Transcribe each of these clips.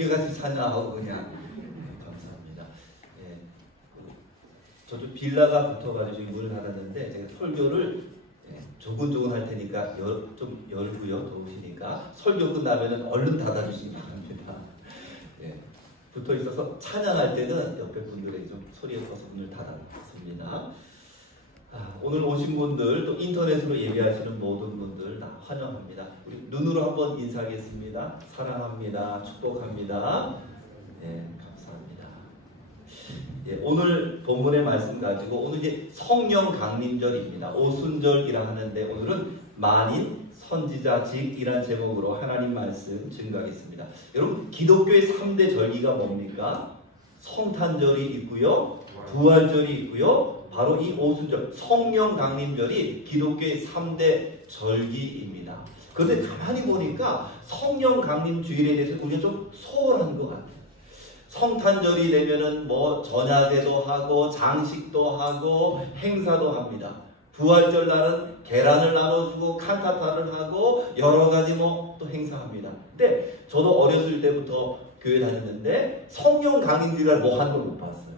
함께같이 찬양하고 그냥 감사합니다. 예, 저쪽 빌라가 붙어가지고 문을 닫았는데 제가 설교를 조근조근 할 테니까 좀 열고요. 더우시니까 설교 끝나면은 얼른 닫아주시기 바랍니다. 예, 붙어 있어서 찬양할 때는 옆에 분들에게 좀 소리에 커서 문을 닫았습니다. 오늘 오신 분들 또 인터넷으로 예배하시는 모든 분들 다 환영합니다. 우리 눈으로 한번 인사하겠습니다. 사랑합니다. 축복합니다. 네, 감사합니다. 예, 오늘 본문의 말씀 가지고 오늘 이제 성령 강림절입니다. 오순절이라 하는데 오늘은 만인 선지자직이란 제목으로 하나님 말씀 증거하겠습니다. 여러분 기독교의 3대 절기가 뭡니까? 성탄절이 있고요. 부활절이 있고요. 바로 이 오순절, 성령 강림절이 기독교의 3대 절기입니다. 그런데 가만히 보니까 성령 강림 주일에 대해서 우리가 좀 소홀한 것 같아요. 성탄절이 되면은 뭐 전야제도 하고 장식도 하고 행사도 합니다. 부활절 날은 계란을 나눠주고 칸타타를 하고 여러 가지 뭐 또 행사합니다. 근데 저도 어렸을 때부터 교회 다녔는데 성령 강림 주일날 뭐 하는 걸 못 봤어요.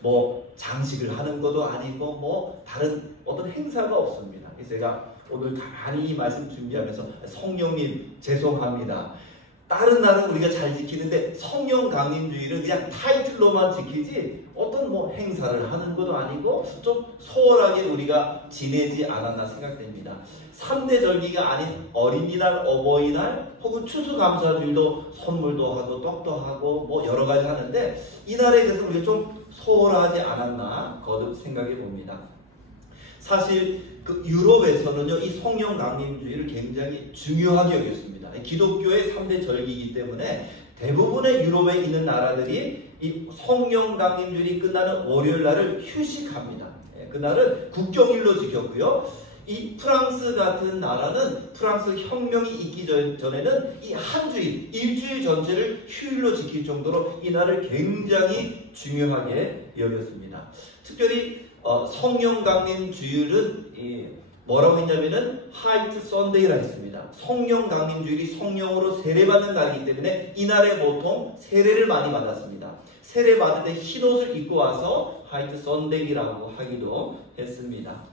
뭐 장식을 하는 것도 아니고 뭐 다른 어떤 행사가 없습니다. 그래서 제가 오늘 가만히 이 말씀 준비하면서 성령님 죄송합니다. 다른 날은 우리가 잘 지키는데 성령 강림주일은 그냥 타이틀로만 지키지 어떤 뭐 행사를 하는 것도 아니고 좀 소홀하게 우리가 지내지 않았나 생각됩니다. 3대 절기가 아닌 어린이날, 어버이날 혹은 추수감사주일도 선물도 하고 떡도 하고 뭐 여러 가지 하는데 이날에 대해서 우리가 좀 소홀하지 않았나 거듭 생각해 봅니다. 사실 그 유럽에서는요 이 성령 강림주의를 굉장히 중요하게 여겼습니다. 기독교의 3대 절기이기 때문에 대부분의 유럽에 있는 나라들이 이 성령 강림주일이 끝나는 월요일 날을 휴식합니다. 그날은 국경일로 지켰고요. 이 프랑스 같은 나라는 프랑스 혁명이 있기 전에는 이 한 주일, 일주일 전체를 휴일로 지킬 정도로 이 날을 굉장히 중요하게 여겼습니다. 특별히 성령 강림 주일은 뭐라고 했냐면은 화이트 선데이라 했습니다. 성령 강림 주일이 성령으로 세례받는 날이기 때문에 이날에 보통 세례를 많이 받았습니다. 세례 받을 때 흰 옷을 입고 와서 화이트 선데이라고 하기도 했습니다.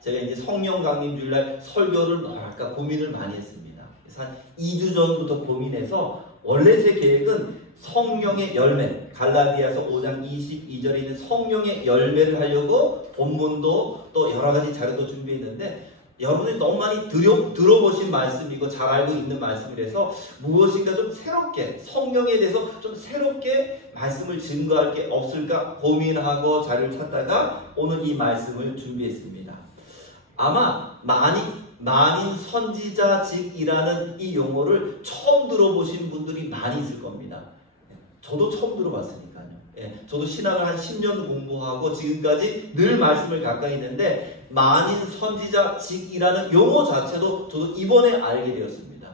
제가 이제 성령 강림 주일날 설교를 뭐랄까 고민을 많이 했습니다. 그래서 한 2주 전부터 고민해서 원래 제 계획은 성령의 열매, 갈라디아서 5장 22절에 있는 성령의 열매를 하려고 본문도 또 여러 가지 자료도 준비했는데 여러분이 너무 많이 들어보신 말씀이고 잘 알고 있는 말씀이라서 무엇인가 좀 새롭게 성령에 대해서 좀 새롭게 말씀을 증거할 게 없을까 고민하고 자료를 찾다가 오늘 이 말씀을 준비했습니다. 아마 만인 선지자직이라는 이 용어를 처음 들어보신 분들이 많이 있을 겁니다. 저도 처음 들어봤으니까요. 저도 신학을 한 10년 공부하고 지금까지 늘 말씀을 가까이 했는데 만인 선지자직이라는 용어 자체도 저도 이번에 알게 되었습니다.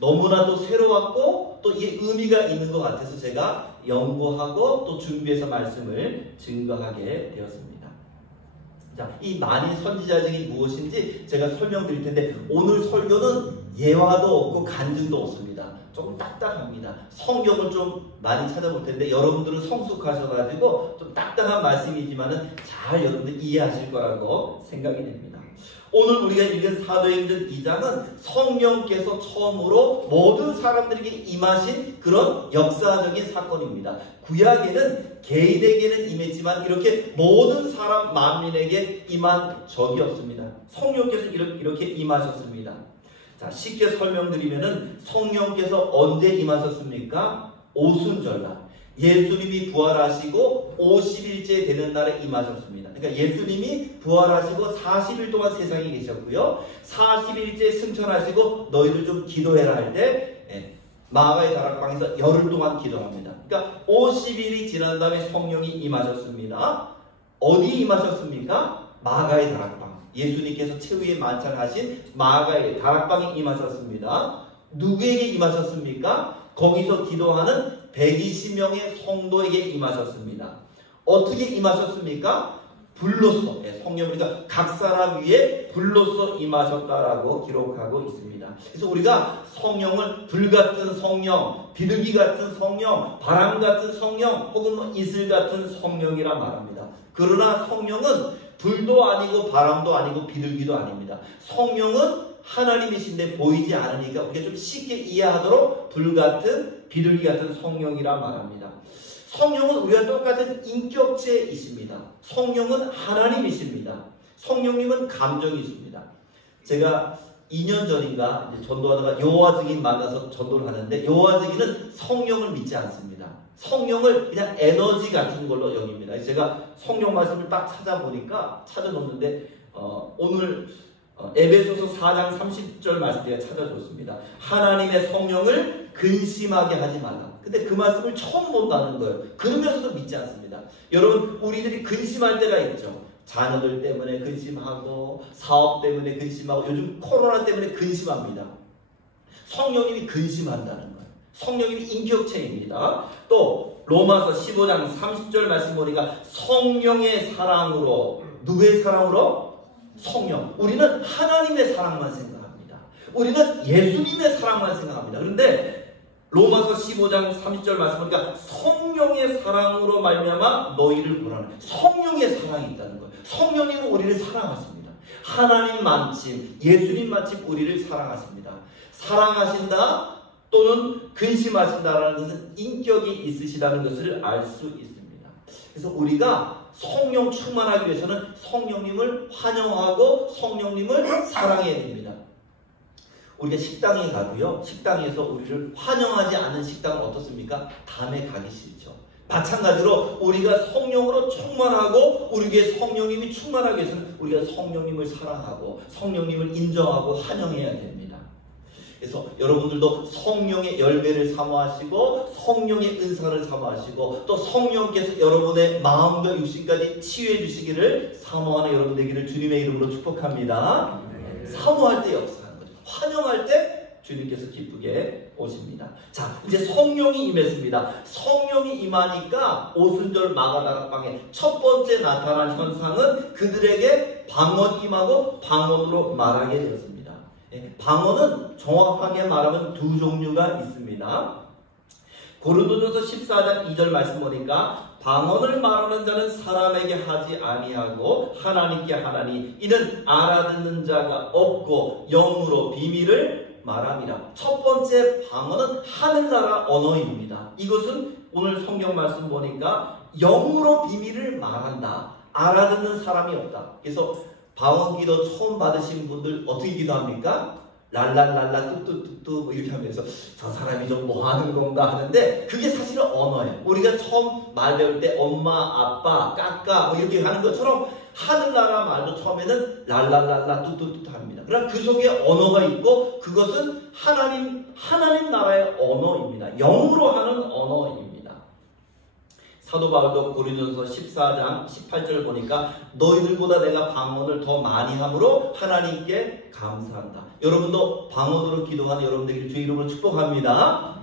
너무나도 새로웠고 또 이게 의미가 있는 것 같아서 제가 연구하고 또 준비해서 말씀을 증거하게 되었습니다. 자, 이 만인 선지자직이 무엇인지 제가 설명드릴 텐데 오늘 설교는 예화도 없고 간증도 없습니다. 조금 딱딱합니다. 성경을 좀 많이 찾아볼 텐데 여러분들은 성숙하셔가지고 좀 딱딱한 말씀이지만은 잘 여러분들 이해하실 거라고 생각이 됩니다. 오늘 우리가 읽은 사도행전 2장은 성령께서 처음으로 모든 사람들에게 임하신 그런 역사적인 사건입니다. 구약에는 개인에게는 임했지만 이렇게 모든 사람 만민에게 임한 적이 없습니다. 성령께서 이렇게 임하셨습니다. 자, 쉽게 설명드리면은 성령께서 언제 임하셨습니까? 오순절날. 예수님이 부활하시고 50일째 되는 날에 임하셨습니다. 그러니까 예수님이 부활하시고 40일 동안 세상에 계셨고요. 40일째 승천하시고 너희들 좀 기도해라 할 때 마가의 다락방에서 열흘 동안 기도합니다. 그러니까 50일이 지난 다음에 성령이 임하셨습니다. 어디 임하셨습니까? 마가의 다락방. 예수님께서 최후의 만찬하신 마가의 다락방에 임하셨습니다. 누구에게 임하셨습니까? 거기서 기도하는 120명의 성도에게 임하셨습니다. 어떻게 임하셨습니까? 불로써, 성령 우리가 각 사람 위에 불로써 임하셨다라고 기록하고 있습니다. 그래서 우리가 성령을 불같은 성령, 비둘기 같은 성령, 바람 같은 성령, 혹은 이슬 같은 성령이라 말합니다. 그러나 성령은 불도 아니고 바람도 아니고 비둘기도 아닙니다. 성령은 하나님이신데 보이지 않으니까 우리가 좀 쉽게 이해하도록 불같은 비둘기 같은 성령이라 말합니다. 성령은 우리와 똑같은 인격체이십니다. 성령은 하나님이십니다. 성령님은 감정이 있습니다. 제가 2년 전인가 전도하다가 여호와 증인 만나서 전도를 하는데 여호와 증인은 성령을 믿지 않습니다. 성령을 그냥 에너지 같은 걸로 여깁니다. 제가 성령 말씀을 딱 찾아놓는데 오늘 에베소서 4장 30절 말씀 제가 찾아줬습니다. 하나님의 성령을 근심하게 하지 말라. 근데 그 말씀을 처음 본다는 거예요. 그러면서도 믿지 않습니다. 여러분, 우리들이 근심할 때가 있죠. 자녀들 때문에 근심하고, 사업 때문에 근심하고, 요즘 코로나 때문에 근심합니다. 성령님이 근심한다는 거예요. 성령님이 인격체입니다. 또 로마서 15장 30절 말씀 보니까 성령의 사랑으로, 누구의 사랑으로? 성령. 우리는 하나님의 사랑만 생각합니다. 우리는 예수님의 사랑만 생각합니다. 그런데 로마서 15장 30절 말씀 보니까 성령의 사랑으로 말미암아 너희를 구하는, 성령의 사랑이 있다는 거예요. 성령님은 우리를 사랑하십니다. 하나님 만침, 예수님 만침 우리를 사랑하십니다. 사랑하신다 또는 근심하신다라는 것은 인격이 있으시다는 것을 알 수 있습니다. 그래서 우리가 성령 충만하기 위해서는 성령님을 환영하고 성령님을 사랑해야 됩니다. 우리가 식당에 가도요, 식당에서 우리를 환영하지 않는 식당은 어떻습니까? 다음에 가기 싫죠. 마찬가지로 우리가 성령으로 충만하고 우리에게 성령님이 충만하기 위해서는 우리가 성령님을 사랑하고 성령님을 인정하고 환영해야 됩니다. 그래서 여러분들도 성령의 열매를 사모하시고 성령의 은사를 사모하시고 또 성령께서 여러분의 마음과 육신까지 치유해 주시기를 사모하는 여러분 되기를 주님의 이름으로 축복합니다. 사모할 때 역사하는 거죠. 환영할 때 주님께서 기쁘게 오십니다. 자, 이제 성령이 임했습니다. 성령이 임하니까 오순절 마가다락방에 첫 번째 나타난 현상은 그들에게 방언이 임하고 방언으로 말하게 되었습니다. 방언은 정확하게 말하면 두 종류가 있습니다. 고린도전서 14장 2절 말씀 보니까 방언을 말하는 자는 사람에게 하지 아니하고 하나님께 하나니 이는 알아듣는 자가 없고 영으로 비밀을 말함이라. 첫 번째 방언은 하늘나라 언어입니다. 이것은 오늘 성경 말씀 보니까 영으로 비밀을 말한다. 알아듣는 사람이 없다. 그래서 방언기도 처음 받으신 분들 어떻게 기도합니까? 랄랄랄라 뚜뚜뚜뚜 뭐 이렇게 하면서 저 사람이 좀 뭐 하는 건가 하는데 그게 사실은 언어예요. 우리가 처음 말 배울 때 엄마, 아빠, 까까 뭐 이렇게 하는 것처럼 하늘나라 말도 처음에는 랄랄랄라 뚜뚜뚜 합니다. 그러나 그 속에 언어가 있고 그것은 하나님 나라의 언어입니다. 영으로 하는 언어입니다. 사도 바울도 고린도전서 14장 18절 보니까 너희들보다 내가 방언을 더 많이 함으로 하나님께 감사한다. 여러분도 방언으로 기도하는 여러분들에게 주의 이름으로 축복합니다.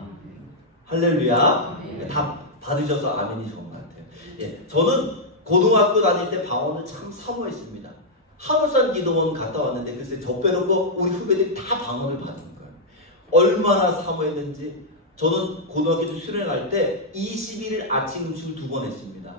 할렐루야. 다 받으셔서 아멘이 좋은 것 같아요. 예, 저는 고등학교 다닐 때 방언을 참 사모했습니다. 하물산 기도원 갔다 왔는데 글쎄 저 빼놓고 우리 후배들이 다 방언을 받은 거예요. 얼마나 사모했는지. 저는 고등학교 때 수련할 때 21일 아침 음식을 2번 했습니다.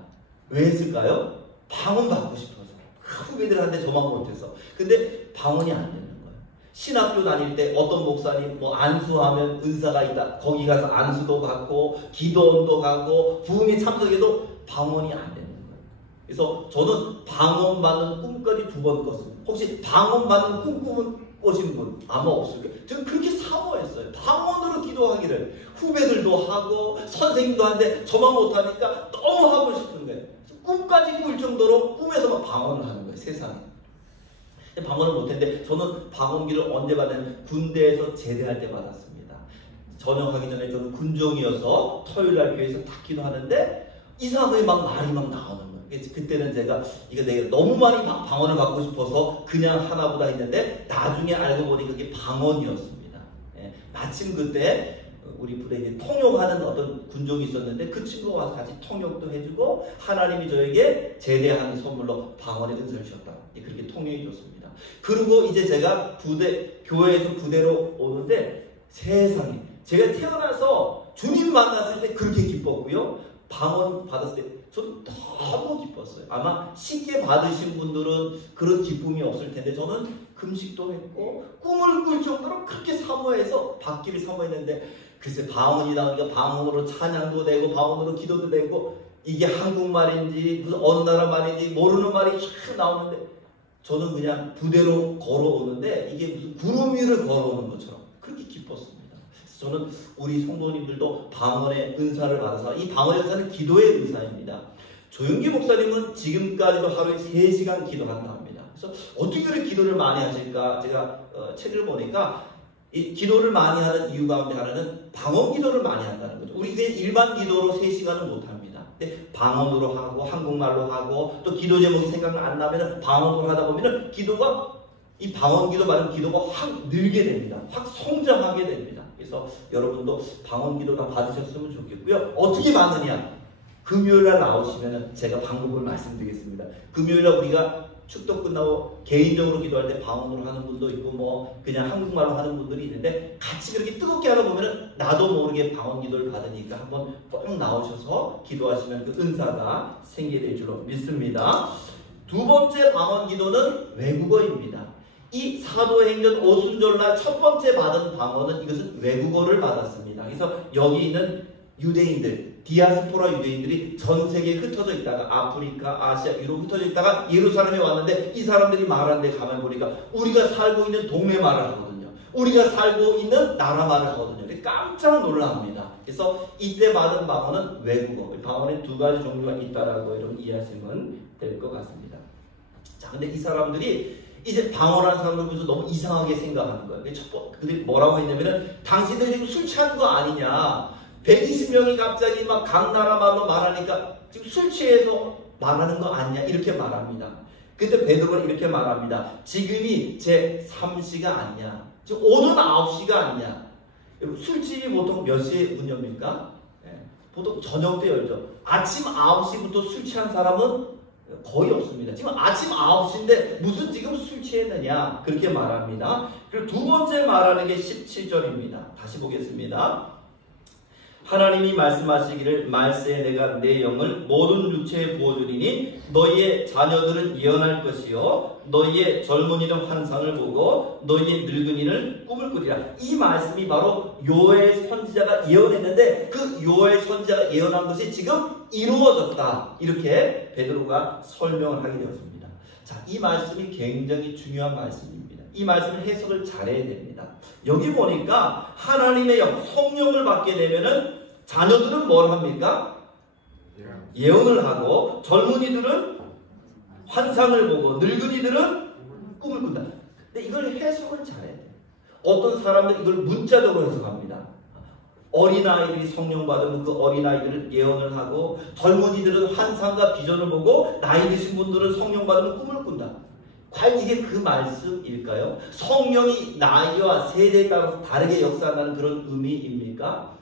왜 했을까요? 방언 받고 싶어서. 후배들한테 저만 못해서. 근데 방언이 안 되는 거예요. 신학교 다닐 때 어떤 목사님 뭐 안수하면 은사가 있다. 거기 가서 안수도 받고 기도원도 가고 부흥회 참석해도 방언이 안 되는 거예요. 그래서 저는 방언 받는 꿈까지 2번 꿨습니다. 혹시 방언 받는 꿈 꾸신 분 아마 없을 거예요. 저는 그렇게 사모했어요. 방언으로 기도하기를. 후배들도 하고 선생님도 하는데 저만 못하니까 너무 하고 싶은 거예요. 꿈까지 꿀 정도로 꿈에서 막 방언을 하는 거예요. 세상에. 방언을 못했는데 저는 방언기를 언제 받았냐면 군대에서 제대할 때 받았습니다. 전역하기 전에 저는 군종이어서 토요일날 교회에서 딱 기도하는데 이상하게 막 말이 막 나오는 거예요. 그때는 제가 이거 내가 너무 많이 방언을 받고 싶어서 그냥 하나보다 했는데 나중에 알고 보니 그게 방언이었습니다. 예, 마침 그때 우리 부대에 통역하는 어떤 군종이 있었는데 그 친구가 와서 같이 통역도 해주고 하나님이 저에게 제대하는 선물로 방언의 은사를 주셨다. 그렇게 통역해 줬습니다. 그리고 이제 제가 교회에서 부대로 오는데 세상에 제가 태어나서 주님 만났을 때 그렇게 기뻤고요. 방언 받았을 때 저는 너무 기뻤어요. 아마 쉽게 받으신 분들은 그런 기쁨이 없을 텐데 저는 금식도 했고 꿈을 꿀 정도로 그렇게 사모해서 받기를 사모했는데 글쎄 방언이 나오니까 방언으로 찬양도 되고 방언으로 기도도 되고 이게 한국말인지 무슨 어느 나라 말인지 모르는 말이 쫙 나오는데 저는 그냥 부대로 걸어오는데 이게 무슨 구름 위를 걸어오는 것처럼 그렇게 기뻤습니다. 저는 우리 성도님들도 방언의 은사를 받아서 이 방언의 은사는 기도의 은사입니다. 조용기 목사님은 지금까지도 하루에 3시간 기도한다 합니다. 그래서 어떻게 그렇게 기도를 많이 하실까? 제가 책을 보니까 이 기도를 많이 하는 이유 가운데 하나는 방언 기도를 많이 한다는 거죠. 우리 일반 기도로 3시간은 못합니다. 근데 방언으로 하고 한국말로 하고 또 기도 제목이 생각 안 나면 방언으로 하다 보면 기도가 이 방언 기도 말은 기도가 확 늘게 됩니다. 확 성장하게 됩니다. 그래서 여러분도 방언 기도 다 받으셨으면 좋겠고요. 어떻게 받느냐? 금요일날 나오시면 제가 방법을 말씀드리겠습니다. 금요일날 우리가 축도 끝나고 개인적으로 기도할 때 방언으로 하는 분도 있고 뭐 그냥 한국말로 하는 분들이 있는데 같이 그렇게 뜨겁게 하다 보면 나도 모르게 방언 기도를 받으니까 한번 꼭 나오셔서 기도하시면 그 은사가 생기게 될 줄로 믿습니다. 두 번째 방언 기도는 외국어입니다. 이 사도행전 오순절날 첫 번째 받은 방언은 이것은 외국어를 받았습니다. 그래서 여기 있는 유대인들, 디아스포라 유대인들이 전 세계에 흩어져 있다가 아프리카, 아시아, 유럽 흩어져 있다가 예루살렘에 왔는데 이 사람들이 말하는데 가만 보니까 우리가 살고 있는 동네 말을 하거든요. 우리가 살고 있는 나라 말을 하거든요. 깜짝 놀랍니다. 그래서 이때 받은 방언은 외국어. 방언에 2가지 종류가 있다라고 여러분 이해하시면 될 것 같습니다. 자, 근데 이 사람들이 이제 방언하는 사람들 보면서 너무 이상하게 생각하는 거예요. 그들이 뭐라고 했냐면은 당신들 지금 술 취한 거 아니냐. 120명이 갑자기 막 각 나라 말로 말하니까 지금 술 취해서 말하는 거 아니냐. 이렇게 말합니다. 그때 베드로가 이렇게 말합니다. 지금이 제 3시가 아니냐. 지금 오전 9시가 아니냐. 술집이 보통 몇 시에 문 엽니까? 보통 저녁 때 열죠. 아침 9시부터 술 취한 사람은 거의 없습니다. 지금 아침 9시인데 무슨 지금 술 취했느냐 그렇게 말합니다. 그리고 두 번째 말하는 게 17절입니다. 다시 보겠습니다. 하나님이 말씀하시기를 말세에 내가 내 영을 모든 육체에 부어주리니 너희의 자녀들은 예언할 것이요 너희의 젊은이는 환상을 보고 너희의 늙은이는 꿈을 꾸리라. 이 말씀이 바로 요엘 선지자가 예언했는데 그 요엘 선지자가 예언한 것이 지금 이루어졌다. 이렇게 베드로가 설명을 하게 되었습니다. 자, 이 말씀이 굉장히 중요한 말씀입니다. 이 말씀을 해석을 잘해야 됩니다. 여기 보니까 하나님의 성령을 받게 되면은 자녀들은 뭘 합니까? 예언을 하고 젊은이들은 환상을 보고 늙은이들은 꿈을 꾼다. 근데 이걸 해석을 잘해야 돼요. 어떤 사람들은 이걸 문자적으로 해석합니다. 어린아이들이 성령 받으면 그 어린아이들은 예언을 하고 젊은이들은 환상과 비전을 보고 나이 드신 분들은 성령 받으면 꿈을 꾼다. 과연 이게 그 말씀일까요? 성령이 나이와 세대에 따라서 다르게 역사한다는 그런 의미입니까?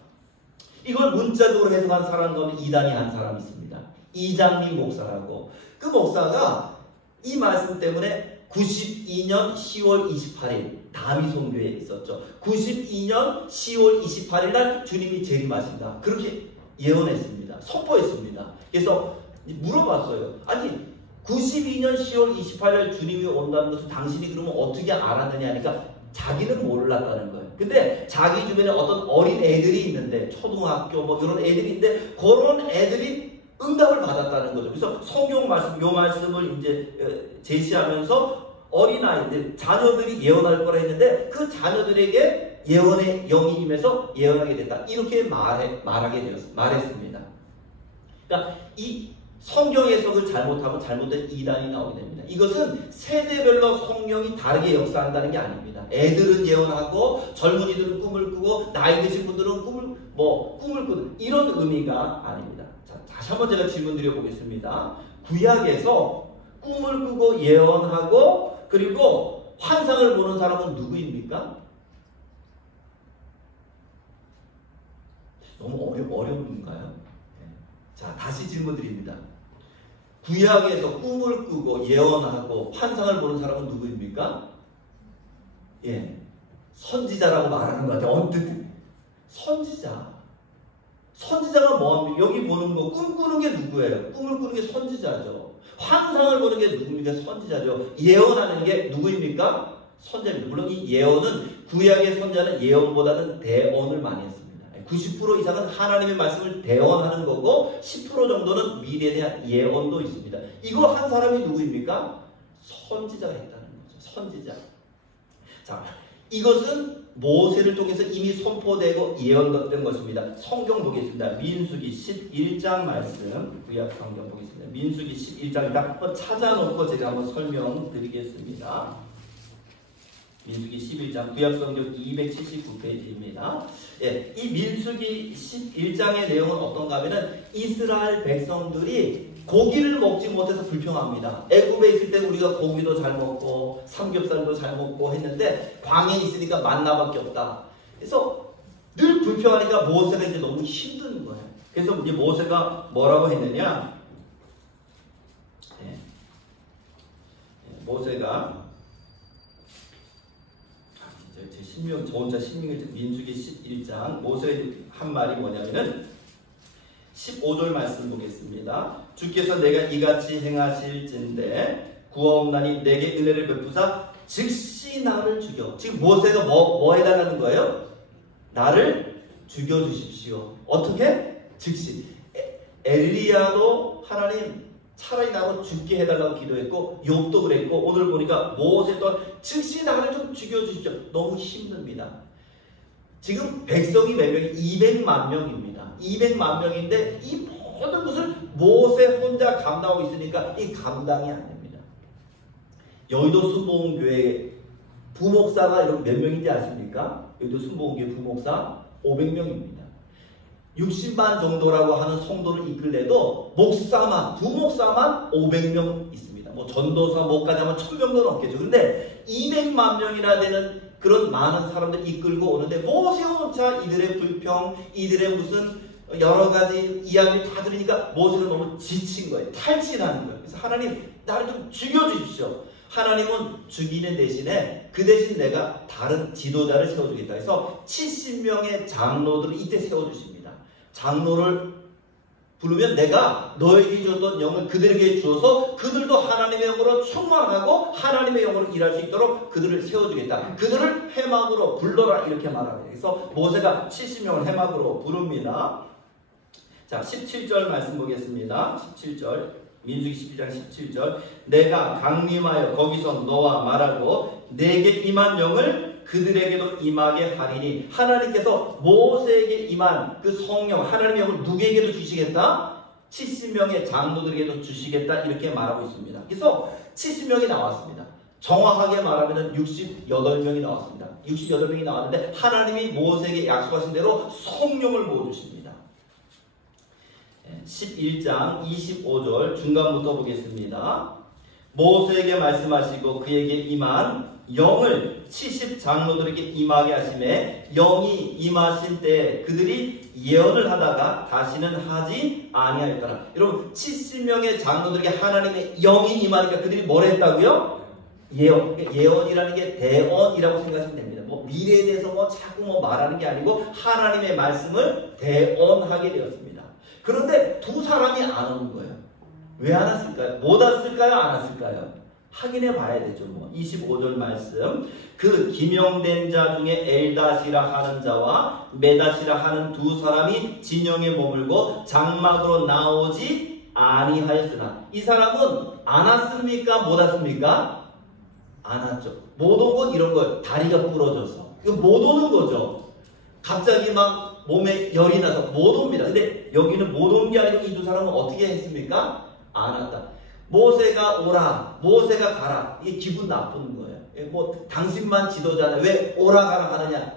이걸 문자적으로 해석한 사람 가운데 이단이 한 사람이 있습니다. 이장민 목사라고. 그 목사가 이 말씀 때문에 92년 10월 28일 다미송교회에 있었죠. 92년 10월 28일 날 주님이 재림하신다. 그렇게 예언했습니다. 선포했습니다. 그래서 물어봤어요. 아니 92년 10월 28일 날 주님이 온다는 것을 당신이 그러면 어떻게 알았느냐 하니까 자기는 몰랐다는 거예요. 근데 자기 주변에 어떤 어린 애들이 있는데 초등학교 뭐 이런 애들이 있는데 그런 애들이 응답을 받았다는 거죠. 그래서 성경 말씀, 요 말씀을 이제 제시하면서 어린아이들, 자녀들이 예언할 거라 했는데 그 자녀들에게 예언의 영이 임해서 예언하게 됐다. 이렇게 말했습니다. 그러니까 이 성경 해석을 잘못하면 잘못된 이단이 나오게 됩니다. 이것은 세대별로 성령이 다르게 역사한다는 게 아닙니다. 애들은 예언하고 젊은이들은 꿈을 꾸고 나이 드신 분들은 꿈을 꾸는 이런 의미가 아닙니다. 자, 다시 한번 제가 질문 드려보겠습니다. 구약에서 꿈을 꾸고 예언하고 그리고 환상을 보는 사람은 누구입니까? 너무 어려운가요? 자, 다시 질문 드립니다. 구약에서 꿈을 꾸고 예언하고 환상을 보는 사람은 누구입니까? 예, 선지자라고 말하는 것 같아요. 언뜻 선지자. 선지자가 뭐합니까? 여기 보는 거 꿈꾸는 게 누구예요? 꿈을 꾸는 게 선지자죠. 환상을 보는 게 누굽니까? 선지자죠. 예언하는 게 누구입니까? 선지자입니다. 물론 이 예언은 구약의 선지자는 예언보다는 대언을 많이 했습니다. 90% 이상은 하나님의 말씀을 대언하는 거고 10% 정도는 미래에 대한 예언도 있습니다. 이거 한 사람이 누구입니까? 선지자가 있다는 거죠. 선지자. 자, 이것은 모세를 통해서 이미 선포되고 예언된 것입니다. 성경 보겠습니다. 민수기 11장 말씀, 구약 성경 보겠습니다. 민수기 11장 일단 한번 찾아놓고 제가 한번 설명드리겠습니다. 민수기 11장 구약 성경 279페이지입니다. 예, 이 민수기 11장의 내용은 어떤가 하면은 이스라엘 백성들이 고기를 먹지 못해서 불평합니다. 애굽에 있을 때 우리가 고기도 잘 먹고 삼겹살도 잘 먹고 했는데 광야에 있으니까 만나밖에 없다. 그래서 늘 불평하니까 모세가 이제 너무 힘든 거예요. 그래서 이제 모세가 뭐라고 했느냐? 모세가 저 혼자 신명기 민수기 11장 모세의 한 말이 뭐냐면은 15절 말씀 보겠습니다. 주께서 내가 이같이 행하실진대 구하옵나니 내게 은혜를 베푸사 즉시 나를 죽여. 지금 모세가 뭐 해달라는 거예요? 나를 죽여주십시오. 어떻게? 즉시. 엘리야도 하나님 차라리 나를 죽게 해달라고 기도했고 욥도 그랬고 오늘 보니까 모세도 즉시 나를 좀 죽여주십시오. 너무 힘듭니다. 지금 백성이 몇 명이? 200만 명입니다. 200만 명인데 이 모든 것을 모세 혼자 감당하고 있으니까 이 감당이 안 됩니다. 여의도 순복음교회 부목사가 몇 명인지 아십니까? 여의도 순복음교회 부목사 500명입니다. 60만 정도라고 하는 성도를 이끌래도 목사만, 부목사만 500명 있습니다. 뭐 전도사 뭐까지 하면 1000명도 넘겠죠. 근데 200만 명이나 되는 그런 많은 사람들 이끌고 오는데 모세 혼자 이들의 불평, 이들의 무슨 여러 가지 이야기를 다 들으니까 모세가 너무 지친 거예요. 탈진하는 거예요. 그래서 하나님 나를 좀 죽여주십시오. 하나님은 죽이는 대신에 그 대신 내가 다른 지도자를 세워주겠다 해서 70명의 장로들을 이때 세워주십니다. 장로를 부르면 내가 너에게 줬던 영을 그들에게 주어서 그들도 하나님의 영으로 충만하고 하나님의 영으로 일할 수 있도록 그들을 세워주겠다. 그들을 해막으로 불러라 이렇게 말합니다. 그래서 모세가 70명을 해막으로 부릅니다. 자, 17절 말씀 보겠습니다. 17절 민수기 12장 17절 내가 강림하여 거기서 너와 말하고 내게 임한 영을 그들에게도 임하게 하리니 하나님께서 모세에게 임한 그 성령 하나님의 영을 누구에게도 주시겠다? 70명의 장로들에게도 주시겠다 이렇게 말하고 있습니다. 그래서 70명이 나왔습니다. 정확하게 말하면 68명이 나왔습니다. 68명이 나왔는데 하나님이 모세에게 약속하신 대로 성령을 부어주십니다. 11장 25절 중간부터 보겠습니다. 모세에게 말씀하시고 그에게 임한 영을 70 장로들에게 임하게 하심에 영이 임하신 때 그들이 예언을 하다가 다시는 하지 아니하였더라. 여러분 70명의 장로들에게 하나님의 영이 임하니까 그들이 뭘 했다고요? 예언이라는 게 대언이라고 생각하시면 됩니다. 뭐 미래에 대해서 뭐 자꾸 뭐 말하는 게 아니고 하나님의 말씀을 대언하게 되었습니다. 그런데 두 사람이 안 오는 거예요. 왜 안 왔을까요? 못 왔을까요? 안 왔을까요? 확인해 봐야 되죠. 뭐 25절 말씀 그 기명된 자 중에 엘다시라 하는 자와 메다시라 하는 두 사람이 진영에 머물고 장막으로 나오지 아니하였으나 이 사람은 안 왔습니까? 못 왔습니까? 안 왔죠. 못 온 건 이런 거예요. 다리가 부러져서 이거 못 오는 거죠. 갑자기 막 몸에 열이 나서 못 옵니다. 근데 여기는 못 온 게 아니고 이 두 사람은 어떻게 했습니까? 안 왔다. 모세가 오라, 모세가 가라. 이게 기분 나쁜 거예요. 뭐 당신만 지도자네 왜 오라 가라 하느냐?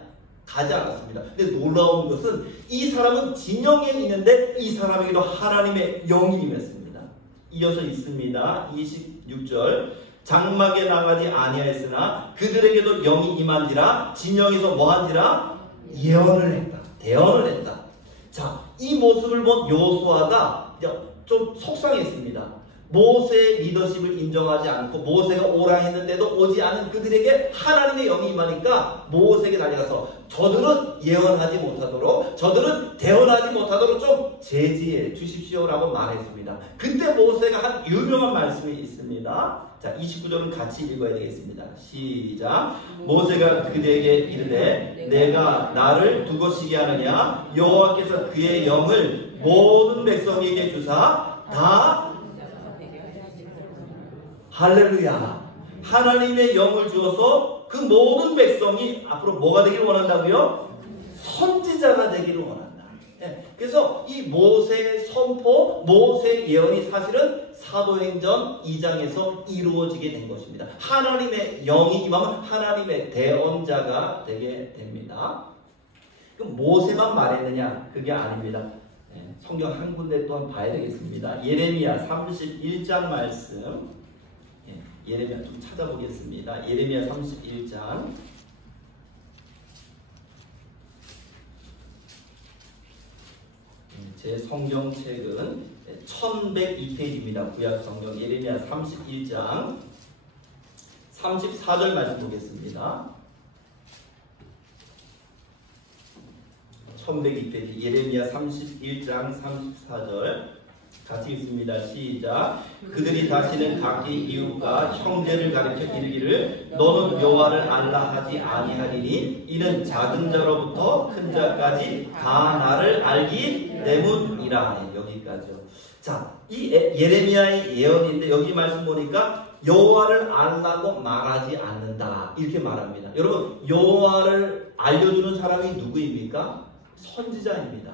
가지 않았습니다. 근데 놀라운 것은 이 사람은 진영에 있는데 이 사람에게도 하나님의 영이 임했습니다. 이어서 있습니다. 26절 장막에 나가지 아니하였으나 그들에게도 영이 임한지라 진영에서 뭐한지라 예언을 했다. 대언을 했다. 자, 이 모습을 본 여호수아가 좀 속상했습니다. 모세의 리더십을 인정하지 않고 모세가 오라 했는데도 오지 않은 그들에게 하나님의 영이 임하니까 모세에게 달려가서 저들은 예언하지 못하도록, 저들은 대언하지 못하도록 좀 제지해 주십시오라고 말했습니다. 그때 모세가 한 유명한 말씀이 있습니다. 자, 29절은 같이 읽어야 되겠습니다. 시작. 모세가 그들에게 이르되 내가 나를 두고 쉬게 하느냐? 여호와께서 그의 영을 모든 백성에게 주사 다 할렐루야. 하나님의 영을 주어서 그 모든 백성이 앞으로 뭐가 되기를 원한다고요? 선지자가 되기를 원한다. 그래서 이 모세의 선포, 모세의 예언이 사실은 사도행전 2장에서 이루어지게 된 것입니다. 하나님의 영이 임하면 하나님의 대언자가 되게 됩니다. 그럼 모세만 말했느냐? 그게 아닙니다. 성경 한 군데 또한 봐야 되겠습니다. 예레미야 31장 말씀. 예레미야 좀 찾아보겠습니다. 예레미야 31장. 제 성경책은 1102페이지입니다. 구약 성경 예레미야 31장 34절 말씀 보겠습니다. 1102페이지 예레미야 31장 34절 같이 읽습니다. 시작. 그들이 다시는 각기 이웃과 형제를 가리켜 이르기를 너는 여호와를 알라 하지 아니하리니 이는 작은 자로부터 큰 자까지 다 나를 알기 때문이라. 여기까지요. 자, 이 예레미야의 예언인데 여기 말씀 보니까 여호와를 알라고 말하지 않는다 이렇게 말합니다. 여러분, 여호와를 알려주는 사람이 누구입니까? 선지자입니다.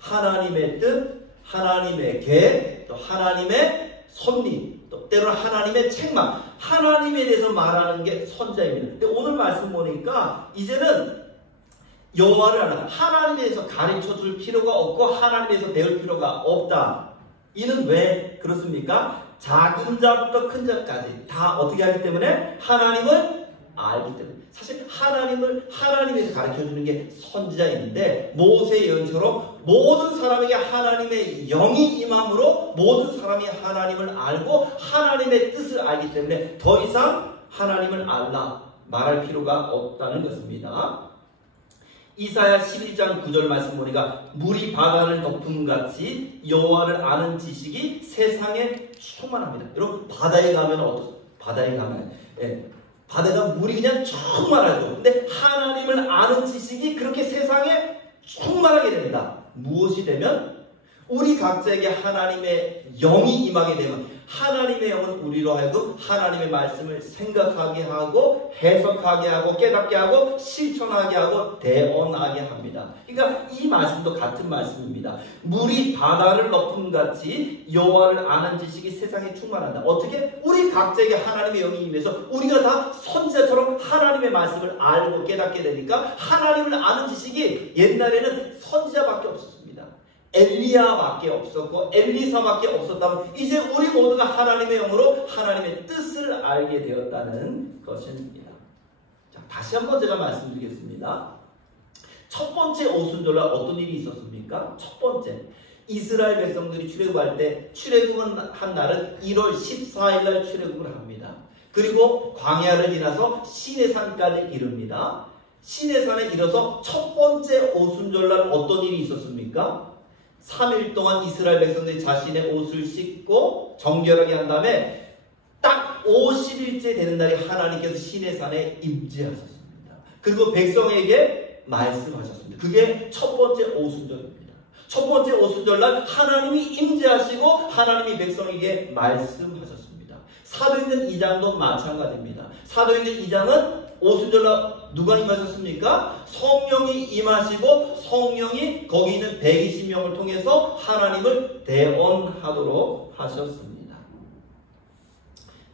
하나님의 뜻, 하나님의 계획, 또 하나님의 섭리, 또 때로는 하나님의 책망, 하나님에 대해서 말하는 게 선지자입니다. 근데 오늘 말씀 보니까 이제는 여호와를 알아, 하나님에 대해서 가르쳐줄 필요가 없고 하나님에 대해서 배울 필요가 없다. 이는 왜 그렇습니까? 작은 자부터 큰 자까지 다 어떻게 하기 때문에? 하나님을 알기 때문에. 사실 하나님에서 가르쳐주는 게 선지자인데 모세의 예언처럼 모든 사람에게 하나님의 영이 임함으로 모든 사람이 하나님을 알고 하나님의 뜻을 알기 때문에 더 이상 하나님을 알라 말할 필요가 없다는 것입니다. 이사야 11장 9절 말씀 보니까 물이 바다를 덮음같이 여호와를 아는 지식이 세상에 충만합니다. 여러분, 바다에 가면 바다가 물이 그냥 충만하죠. 근데 하나님을 아는 지식이 그렇게 세상에 충만하게 됩니다. 무엇이 되면? 우리 각자에게 하나님의 영이 임하게 되면 하나님의 영은 우리로 하여금 하나님의 말씀을 생각하게 하고 해석하게 하고 깨닫게 하고 실천하게 하고 대언하게 합니다. 그러니까 이 말씀도 같은 말씀입니다. 물이 바다를 덮음같이 여호와를 아는 지식이 세상에 충만한다. 어떻게? 우리 각자에게 하나님의 영이 임해서 우리가 다 선지자처럼 하나님의 말씀을 알고 깨닫게 되니까 하나님을 아는 지식이 옛날에는 선지자밖에 없었습니다. 엘리야밖에 없었고 엘리사밖에 없었다면 이제 우리 모두가 하나님의 영으로 하나님의 뜻을 알게 되었다는 것입니다. 자, 다시 한번 제가 말씀드리겠습니다. 첫 번째 오순절날 어떤 일이 있었습니까? 첫 번째, 이스라엘 백성들이 출애굽할 때 출애굽은 한 날은 1월 14일 날 출애굽을 합니다. 그리고 광야를 지나서 시내산까지 이릅니다. 시내산에 이르러서 첫 번째 오순절날 어떤 일이 있었습니까? 3일 동안 이스라엘 백성들이 자신의 옷을 씻고 정결하게 한 다음에 딱 50일째 되는 날에 하나님께서 시내산에 임재하셨습니다. 그리고 백성에게 말씀하셨습니다. 그게 첫 번째 오순절입니다. 첫 번째 오순절날 하나님이 임재하시고 하나님이 백성에게 말씀하셨습니다. 사도행전 2장도 마찬가지입니다. 사도행전 2장은 오순절날 누가 임하셨습니까? 성령이 임하시고 성령이 거기 있는 120명을 통해서 하나님을 대언하도록 하셨습니다.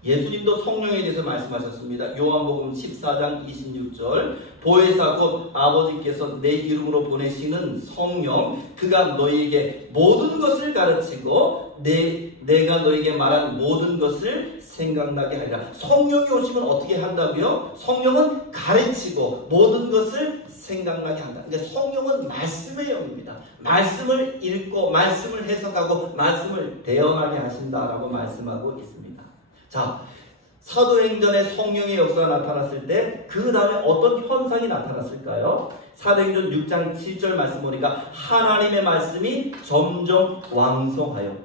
예수님도 성령에 대해서 말씀하셨습니다. 요한복음 14장 26절 보혜사 곧 아버지께서 내 이름으로 보내시는 성령 그가 너희에게 모든 것을 가르치고 내가 너희에게 말한 모든 것을 생각나게 하리라. 성령이 오시면 어떻게 한다고요? 성령은 가르치고 모든 것을 생각나게 한다. 그러니까 성령은 말씀의 영입니다. 말씀을 읽고 말씀을 해석하고 말씀을 대언하게 하신다라고 말씀하고 있습니다. 자, 사도행전에 성령의 역사가 나타났을 때 그 다음에 어떤 현상이 나타났을까요? 사도행전 6장 7절 말씀 보니까 하나님의 말씀이 점점 왕성하여,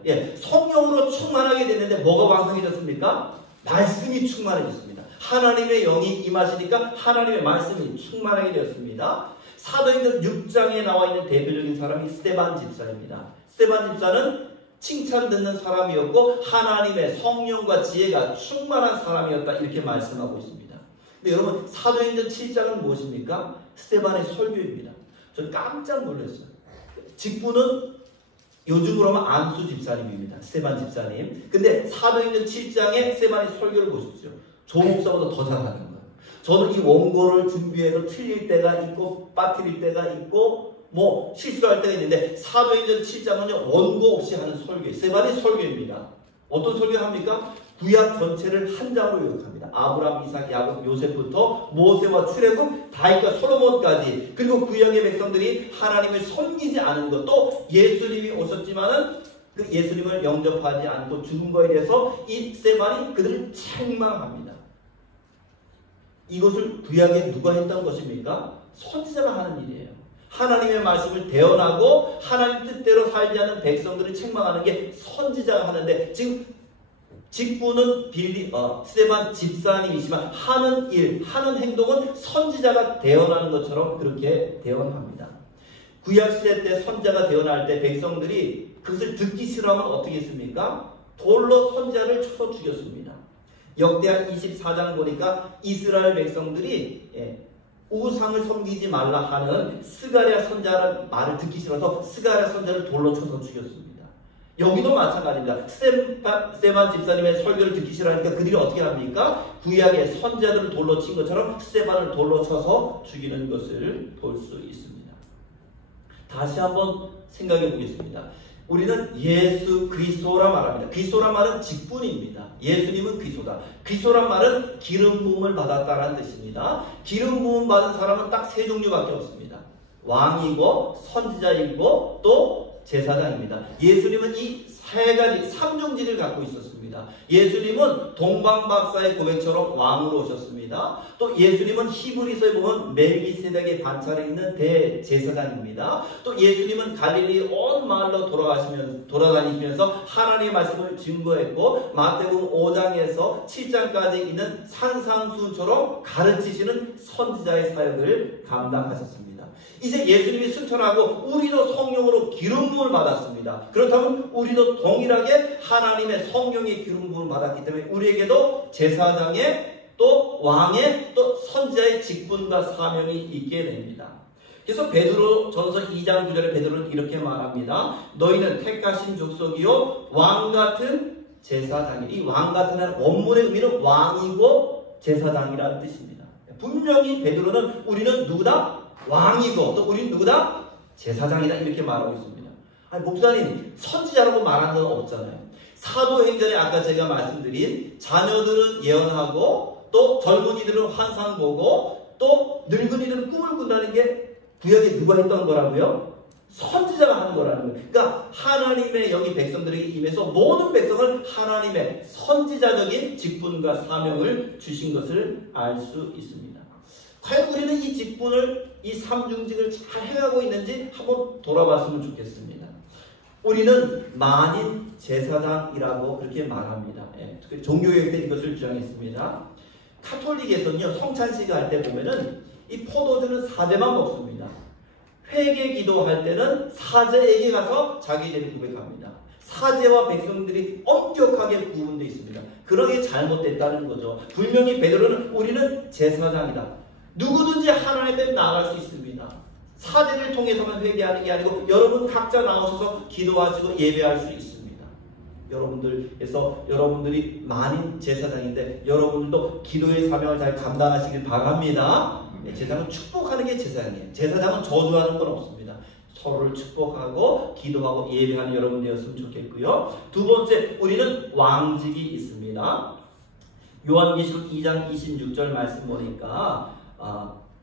성령으로 충만하게 됐는데 뭐가 왕성해졌습니까? 말씀이 충만해졌습니다. 하나님의 영이 임하시니까 하나님의 말씀이 충만하게 되었습니다. 사도행전 6장에 나와 있는 대표적인 사람이 스데반 집사입니다. 스데반 집사는 칭찬 듣는 사람이었고 하나님의 성령과 지혜가 충만한 사람이었다 이렇게 말씀하고 있습니다. 근데 여러분 사도행전 7장은 무엇입니까? 스데반의 설교입니다. 저는 깜짝 놀랐어요. 직분은 요즘으로 하면 안수 집사님입니다. 스데반 집사님. 근데 사도행전 7장에 스데반의 설교를 보십시오. 조 목사보다 더 잘하는 거예요. 저는 이 원고를 준비해도 틀릴 때가 있고 빠뜨릴 때가 있고 뭐 실수할 때가 있는데 사도행전 7장은요 원고 없이 하는 설교예요. 스데반의 설교입니다. 어떤 설교를 합니까? 구약 전체를 한 장으로 요약합니다. 아브라함, 이삭, 야곱, 요셉부터 모세와 출애굽, 다윗과 솔로몬까지 그리고 구약의 백성들이 하나님을 섬기지 않은 것 또 예수님이 오셨지만은 그 예수님을 영접하지 않고 죽은 거에 대해서 이 스데반이 그들을 책망합니다. 이것을 구약에 누가 했던 것입니까? 선지자가 하는 일이에요. 하나님의 말씀을 대언하고 하나님 뜻대로 살지 않는 백성들을 책망하는 게 선지자가 하는데 지금 직분은 스데반 집사님이지만 하는 일, 하는 행동은 선지자가 대언하는 것처럼 그렇게 대언합니다. 구약시대 때 선지자가 대언할 때 백성들이 그것을 듣기 싫어하면 어떻게 했습니까? 돌로 선지자를 쳐서 죽였습니다. 역대하 24장 보니까 이스라엘 백성들이 우상을 섬기지 말라 하는 스가랴 선지자라는 말을 듣기 싫어서 스가랴 선지자를 돌로 쳐서 죽였습니다. 여기도 마찬가지입니다. 스데반 집사님의 설교를 듣기 싫어하니까 그들이 어떻게 합니까? 구약의 선지자들을 돌로 친 것처럼 스데반을 돌로 쳐서 죽이는 것을 볼 수 있습니다. 다시 한번 생각해 보겠습니다. 우리는 예수 그리스도라 말합니다. 그리스도란 말은 직분입니다. 예수님은 그리스도다. 그리스도란 말은 기름 부음을 받았다라는 뜻입니다. 기름 부음 받은 사람은 딱 세 종류밖에 없습니다. 왕이고 선지자이고 또 제사장입니다. 예수님은 이 세 가지 삼중지를 갖고 있었습니다. 예수님은 동방박사의 고백처럼 왕으로 오셨습니다. 또 예수님은 히브리서에 보면 멜기세덱의 반차에 있는 대제사장입니다. 또 예수님은 갈릴리 온 마을로 돌아다니시면서 하나님의 말씀을 증거했고 마태복음 5장에서 7장까지 있는 산상수처럼 가르치시는 선지자의 사역을 감당하셨습니다. 이제 예수님이 승천하고 우리도 성령으로 기름 부음을 받았습니다. 그렇다면 우리도 동일하게 하나님의 성령의 기름 부음을 받았기 때문에 우리에게도 제사장의 또 왕의 또 선지자의 직분과 사명이 있게 됩니다. 그래서 베드로전서 2장 9절에 베드로는 이렇게 말합니다. 너희는 택하신 족속이요 왕같은 제사장이. 이 왕같은 원문의 의미는 왕이고 제사장이라는 뜻입니다. 분명히 베드로는 우리는 누구다? 왕이고 또 우리는 누구다? 제사장이다 이렇게 말하고 있습니다. 아니 목사님 선지자라고 말하는 건 없잖아요. 사도행전에 아까 제가 말씀드린 자녀들은 예언하고 또 젊은이들은 환상 보고 또 늙은이들은 꿈을 꾼다는 게 구약에 누가 했던 거라고요? 선지자가 하는 거라는 거예요. 그러니까 하나님의 영이 백성들에게 임해서 모든 백성을 하나님의 선지자적인 직분과 사명을 주신 것을 알 수 있습니다. 과연 우리는 이 직분을 이 삼중직을 잘 해가고 있는지 한번 돌아봤으면 좋겠습니다. 우리는 만인 제사장이라고 그렇게 말합니다. 종교개혁 때 이것을 주장했습니다. 카톨릭에서는요 성찬식 할 때 보면은 이 포도주는 사제만 먹습니다. 회개 기도할 때는 사제에게 가서 자기 죄를 고백합니다. 사제와 백성들이 엄격하게 구분되어 있습니다. 그런 게 잘못됐다는 거죠. 분명히 베드로는 우리는 제사장이다. 누구든지 하나님 앞에 나아갈 수 있습니다. 사제를 통해서만 회개하는 게 아니고 여러분 각자 나오셔서 기도하시고 예배할 수 있습니다. 여러분들에서 여러분들이 만인 제사장인데 여러분들도 기도의 사명을 잘 감당하시길 바랍니다. 제사장은 축복하는 게 제사장이에요. 제사장은 저주하는 건 없습니다. 서로를 축복하고 기도하고 예배하는 여러분 되었으면 좋겠고요. 두 번째, 우리는 왕직이 있습니다. 요한계시록 2장 26절 말씀 보니까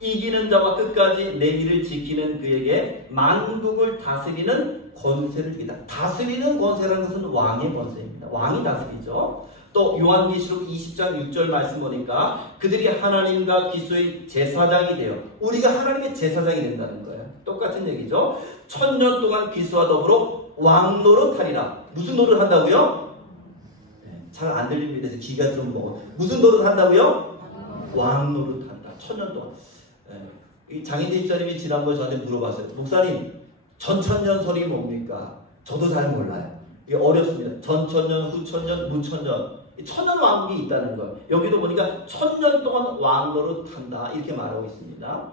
이기는 자와 끝까지 내 일을 지키는 그에게 만국을 다스리는 권세를 주겠다. 다스리는 권세라는 것은 왕의 권세입니다. 왕이 다스리죠. 또 요한계시록 20장 6절 말씀 보니까 그들이 하나님과 그리스도의 제사장이 되어 우리가 하나님의 제사장이 된다는 거예요. 똑같은 얘기죠. 1000년 동안 그리스도와 더불어 왕 노릇하리라. 무슨 노릇 한다고요? 잘 안 들립니다. 귀가 좀 먹어. 무슨 노릇 한다고요? 왕 노릇 한다. 1000년 동안. 장인대 집사님이 지난번에 저한테 물어봤어요. 목사님, 전천년설이 뭡니까? 저도 잘 몰라요. 이게 어렵습니다. 전천년, 후천년, 무천년. 천년 왕국이 있다는 거예요. 여기도 보니까 1000년 동안 왕 노릇한다. 이렇게 말하고 있습니다.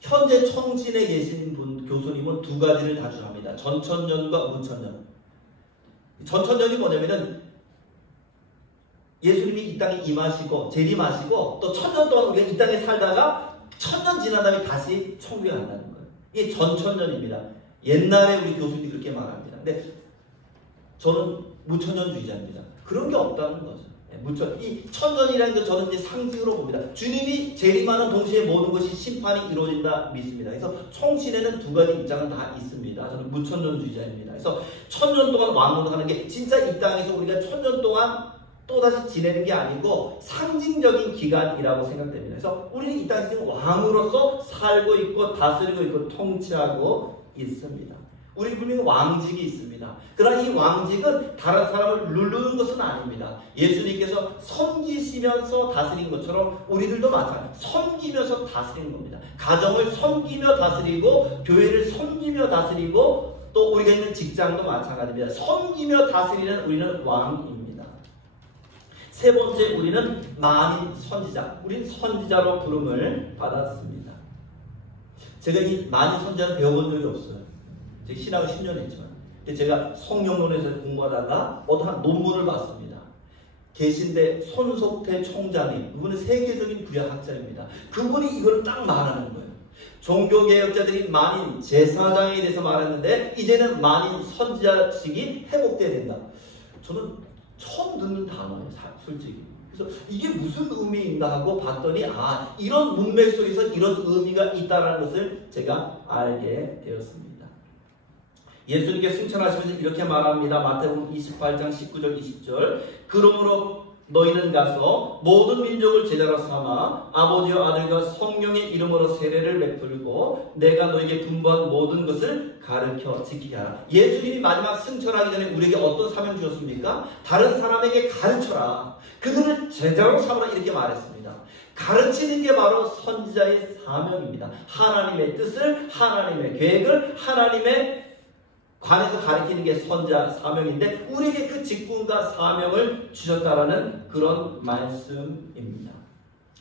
현재 청진에 계신 분, 교수님은 두 가지를 다 주합니다. 전천년과 무천년. 전천년이 뭐냐면은 예수님이 이 땅에 임하시고 재림하시고 또 1000년 동안 우리가 이 땅에 살다가 1000년 지난 다음에 다시 천국에 간다는 거예요. 이게 전천년입니다. 옛날에 우리 교수님이 그렇게 말합니다. 근데 저는 무천년주의자입니다. 그런 게 없다는 거죠. 이 천년이라는 거 저는 이제 상징으로 봅니다. 주님이 재림하는 동시에 모든 것이 심판이 이루어진다 믿습니다. 그래서 총신에는 두 가지 입장은 다 있습니다. 저는 무천년주의자입니다. 그래서 1000년 동안 왕노릇하는 게 진짜 이 땅에서 우리가 1000년 동안 또다시 지내는 게 아니고 상징적인 기간이라고 생각됩니다. 그래서 우리는 이 땅에서 지금 왕으로서 살고 있고 다스리고 있고 통치하고 있습니다. 우리 분명히 왕직이 있습니다. 그러나 이 왕직은 다른 사람을 누르는 것은 아닙니다. 예수님께서 섬기시면서 다스린 것처럼 우리들도 마찬가지로 섬기면서 다스리는 겁니다. 가정을 섬기며 다스리고 교회를 섬기며 다스리고 또 우리가 있는 직장도 마찬가지입니다. 섬기며 다스리는 우리는 왕입니다. 세 번째, 우리는 만인 선지자. 우리는 선지자로 부름을 받았습니다. 제가 이 만인 선지자를 배워본 적이 없어요. 제가 신학을 10년 했지만. 근데 제가 성령론에서 공부하다가 어떤 한 논문을 봤습니다. 계신데 손석태 총장님, 이분은 세계적인 구약학자입니다. 그분이 이걸 딱 말하는 거예요. 종교개혁자들이 만인 제사장에 대해서 말했는데 이제는 만인 선지자식이 회복돼야 된다. 저는 처음 듣는 단어예요, 솔직히. 그래서 이게 무슨 의미인가 하고 봤더니 이런 문맥 속에서 이런 의미가 있다는 것을 제가 알게 되었습니다. 예수님께 승천하시면서 이렇게 말합니다. 마태복음 28장 19절 20절 그러므로 너희는 가서 모든 민족을 제자로 삼아 아버지와 아들과 성령의 이름으로 세례를 베풀고 내가 너에게 분부한 모든 것을 가르쳐 지키게 하라. 예수님이 마지막 승천하기 전에 우리에게 어떤 사명 주셨습니까? 다른 사람에게 가르쳐라. 그들을 제자로 삼으라 이렇게 말했습니다. 가르치는 게 바로 선지자의 사명입니다. 하나님의 뜻을, 하나님의 계획을, 하나님의 관해서 가르치는 게 선지자 사명인데 우리에게 그 직분과 사명을 주셨다라는 그런 말씀입니다.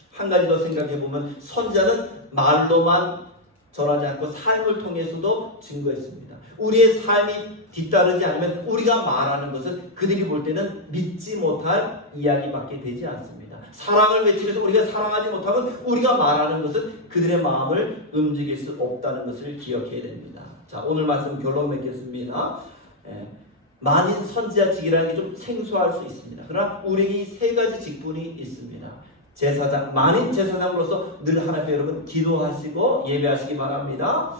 한 가지 더 생각해보면 선지자는 말로만 전하지 않고 삶을 통해서도 증거했습니다. 우리의 삶이 뒤따르지 않으면 우리가 말하는 것은 그들이 볼 때는 믿지 못할 이야기밖에 되지 않습니다. 사랑을 외치면서 우리가 사랑하지 못하면 우리가 말하는 것은 그들의 마음을 움직일 수 없다는 것을 기억해야 됩니다. 자, 오늘 말씀 결론 맺겠습니다. 만인 선지자직이라는 게 좀 생소할 수 있습니다. 그러나 우리에게 이 세 가지 직분이 있습니다. 제사장, 만인 제사장으로서 늘 하나님께 여러분 기도하시고 예배하시기 바랍니다.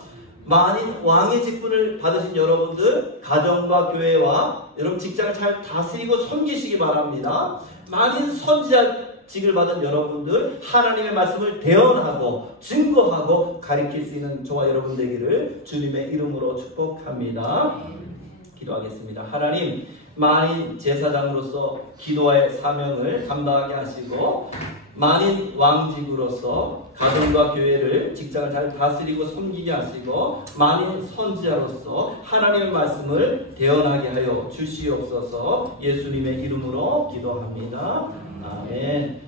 만인 왕의 직분을 받으신 여러분들 가정과 교회와 여러분 직장을 잘 다스리고 섬기시기 바랍니다. 만인 선지자직을 받은 여러분들 하나님의 말씀을 대언하고 증거하고 가르칠 수 있는 저와 여러분 되기를 주님의 이름으로 축복합니다. 기도하겠습니다. 하나님, 만인 제사장으로서 기도의 사명을 감당하게 하시고 만인 왕직으로서 가정과 교회를 직장을 잘 다스리고 섬기게 하시고 만인 선지자로서 하나님의 말씀을 대언하게 하여 주시옵소서. 예수님의 이름으로 기도합니다. 아멘.